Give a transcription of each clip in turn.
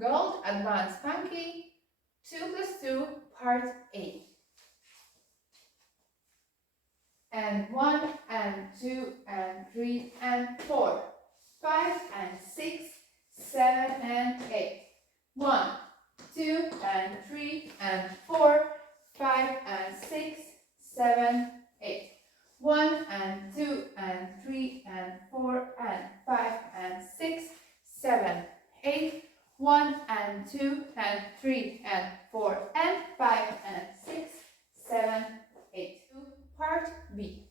Gold Advanced Funky 2 plus 2 Part A. And 1 and 2 and 3 and 4, 5 and 6, 7 and 8. 1, 2 and 3 and 4, 5 and 6, 7, 8. 1 and 2 and 3 and 4 and 5 and 6, 7, 8. 1 and 2 and 3 and 4 and 5 and 6, 7, 8. Part B.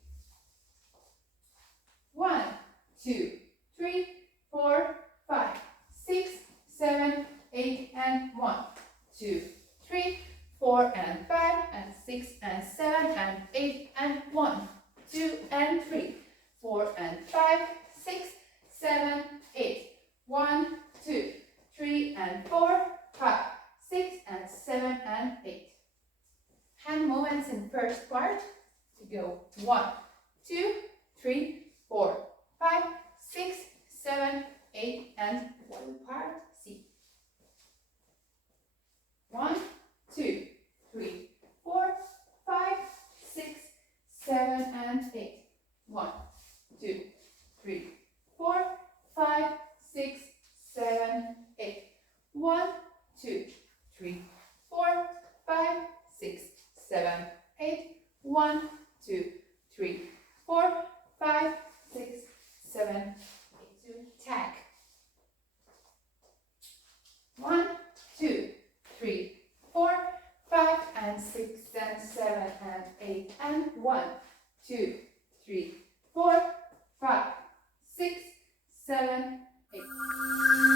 1, 2, 3, 4, 5, 6, 7, 8 and 1, 2, 3, 4 and 5 and 6 and 7 and 8 and 1, 2 and 3, 4 and 5, 6, 7, 8, 1, 2, 3 and 4, 5, 6 and 7 and 8. Hand movements in first part. To go 1, 2, 3, 4, 5, 6, 7, 8 and 1. Part C. 1, 2, 3, 4, 5, 6, 7 and 8. 1, 2, 3, 4, 5, 6, 7, 8. 1, 2, 3, 4, 5, 6, 7, 8. 1, 2, 3, 4, 5, 6, 7, 8. To tag. 1, 2, 3, 4, 5 and 6 and 7 and 8 and 1, 2, 3, 4, 5, 6, 7, 8.